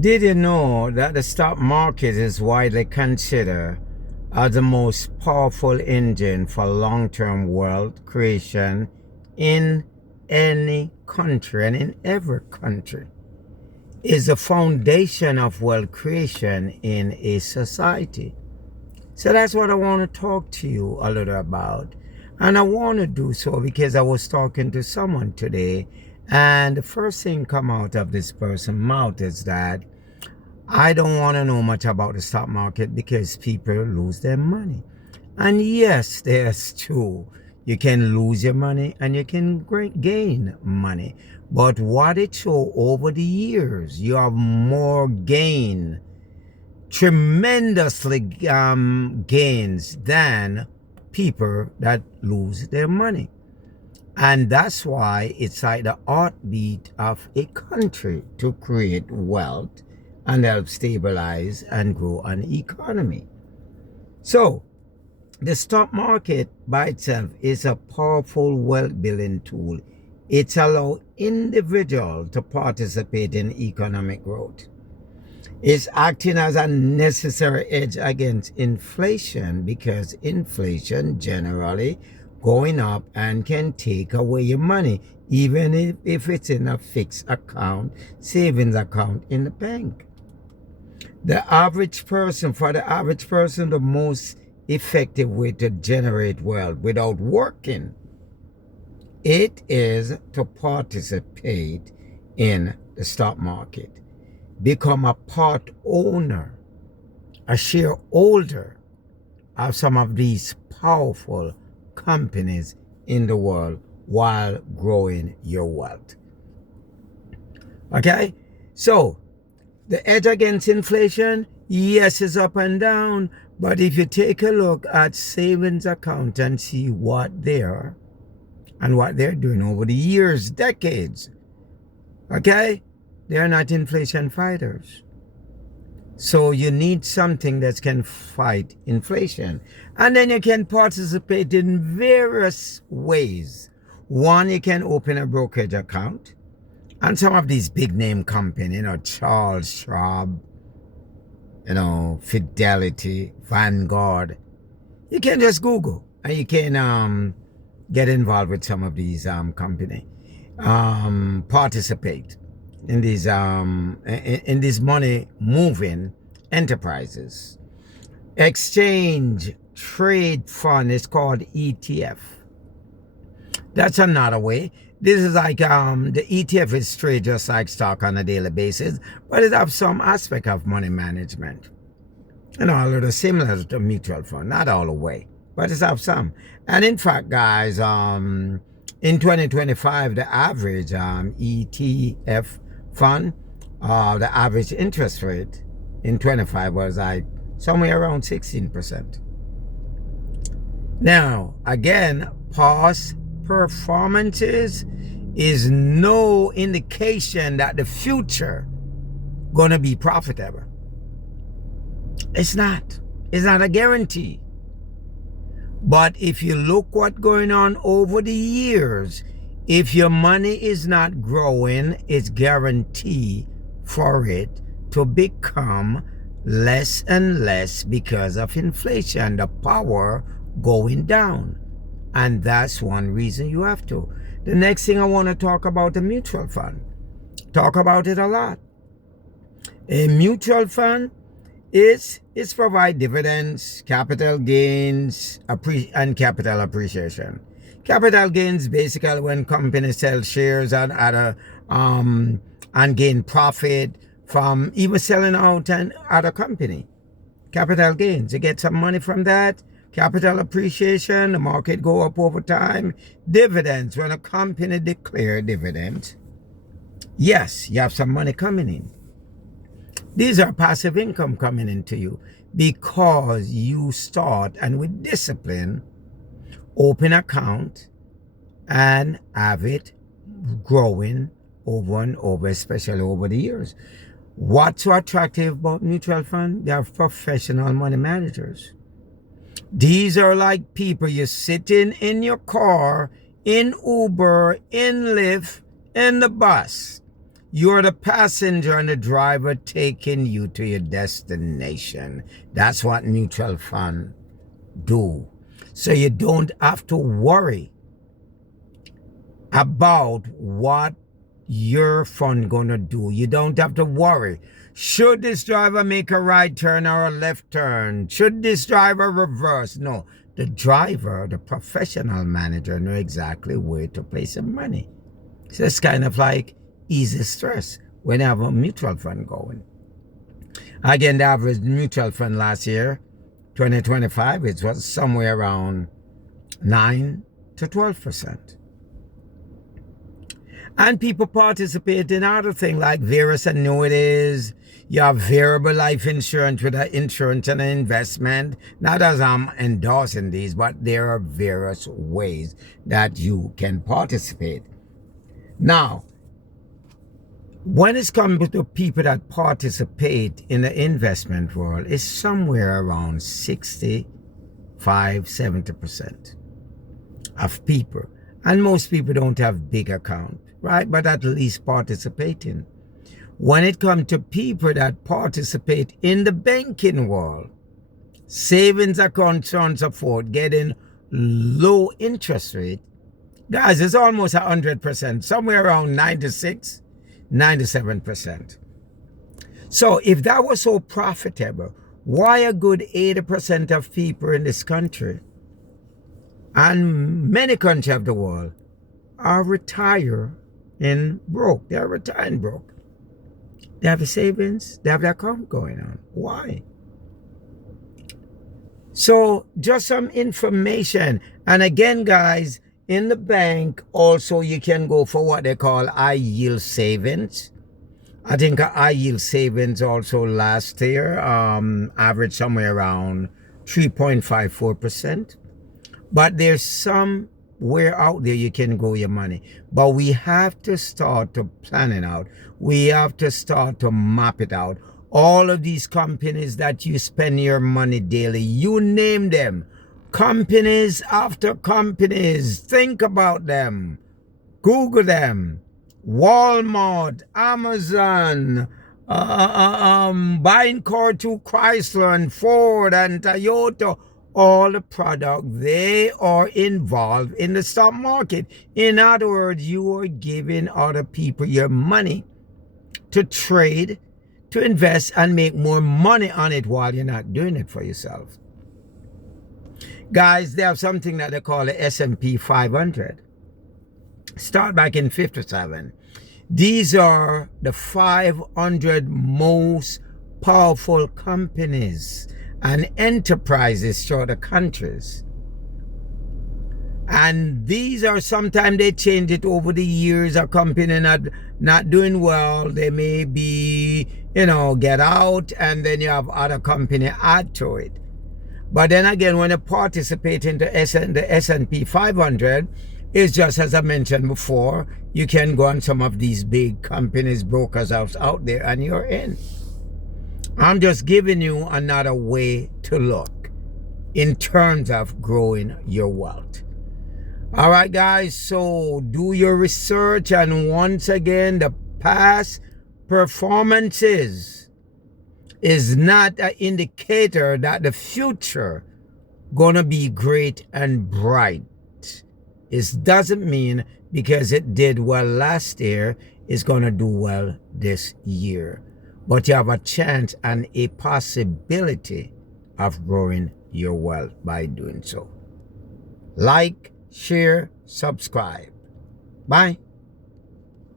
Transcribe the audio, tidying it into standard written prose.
Did you know that the stock market is widely considered as the most powerful engine for long-term wealth creation in any country and in every country? Is the foundation of wealth creation in a society. So that's what I want to talk to you a little about. And I want to do so because I was talking to someone today, and the first thing come out of this person's mouth is that I don't want to know much about the stock market because people lose their money. And yes, that's true. You can lose your money and you can gain money. But what it shows over the years, you have more gain, tremendously gains than people that lose their money. And that's why it's like the heartbeat of a country to create wealth and help stabilize and grow an economy. So, the stock market by itself is a powerful wealth building tool. It allows individuals to participate in economic growth. It's acting as a necessary edge against inflation because inflation generally going up and can take away your money, even if it's in a fixed account, savings account in the bank. For the average person, the most effective way to generate wealth without working, it is to participate in the stock market. Become a part owner, a shareholder of some of these powerful companies in the world while growing your wealth. Okay? So, the edge against inflation, yes, is up and down, but if you take a look at savings account and see what they are and what they're doing over the years, decades, okay, they're not inflation fighters. So you need something that can fight inflation. And then you can participate in various ways. One, you can open a brokerage account. And some of these big name companies, Charles Schwab, Fidelity, Vanguard, you can just Google and you can get involved with some of these companies. Participate in these money moving enterprises. Exchange trade fund is called ETF. That's another way. This is like the ETF is trade just like stock on a daily basis, but it has some aspect of money management. A little similar to mutual fund, not all the way, but it has some. And in fact, guys, in 2025, the average ETF fund, the average interest rate in 25 was like somewhere around 16%. Now, again, past performances is no indication that the future gonna be profitable. It's not a guarantee. But if you look what's going on over the years, if your money is not growing, it's guaranteed for it to become less and less because of inflation, the power going down. And that's one reason you have to. The next thing I want to talk about the mutual fund. Talk about it a lot. A mutual fund is provide dividends, capital gains, and capital appreciation. Capital gains basically when companies sell shares and and gain profit from even selling out an other company. Capital gains, you get some money from that. Capital appreciation, the market go up over time. Dividends, when a company declare dividends, yes, you have some money coming in. These are passive income coming into you because you start and with discipline, open account and have it growing over and over, especially over the years. What's so attractive about mutual fund? They are professional money managers. These are like people you're sitting in your car, in Uber, in Lyft, in the bus. You're the passenger and the driver taking you to your destination. That's what mutual fund do. So you don't have to worry about what your fund gonna do. You don't have to worry. Should this driver make a right turn or a left turn? Should this driver reverse? No. The driver, the professional manager, know exactly where to place the money. So it's kind of like easy stress when you have a mutual fund going. Again, the average mutual fund last year, 2025, it was somewhere around 9 to 12%. And people participate in other things like various annuities. You have variable life insurance with an insurance and an investment. Not as I'm endorsing these, but there are various ways that you can participate. Now, when it's come to people that participate in the investment world, it's somewhere around 65-70% of people. And most people don't have big accounts, right? But at least participating. When it comes to people that participate in the banking world, savings accounts, so on and so forth, getting low interest rate, guys, it's almost 100%, somewhere around 96-97%. So if that was so profitable, why a good 80% of people in this country and many countries of the world are retiring broke? They're retiring broke. They have the savings, they have the account going on. Why? So just some information. And again, guys, in the bank, also you can go for what they call high yield savings. I think high yield savings also last year averaged somewhere around 3.54%. But there's somewhere out there you can go your money. But we have to start to plan it out. We have to start to map it out. All of these companies that you spend your money daily, you name them. Companies after companies, think about them. Google them. Walmart, Amazon, buying car to Chrysler and Ford and Toyota, all the product, they are involved in the stock market. In other words, you are giving other people your money to trade, to invest, and make more money on it while you're not doing it for yourself. Guys, they have something that they call the S&P 500. Start back in 57. These are the 500 most powerful companies and enterprises throughout the countries. And these are, sometimes they change it over the years. A company not doing well, they may be, get out, and then you have other company add to it. But then again, when you participate in the S&P 500, it's just as I mentioned before, you can go on some of these big companies, brokers out there, and you're in. I'm just giving you another way to look in terms of growing your wealth. All right, guys, so do your research. And once again, the past performances is not an indicator that the future gonna be great and bright. It doesn't mean because it did well last year, it's gonna do well this year. But you have a chance and a possibility of growing your wealth by doing so. Like, share, subscribe. Bye.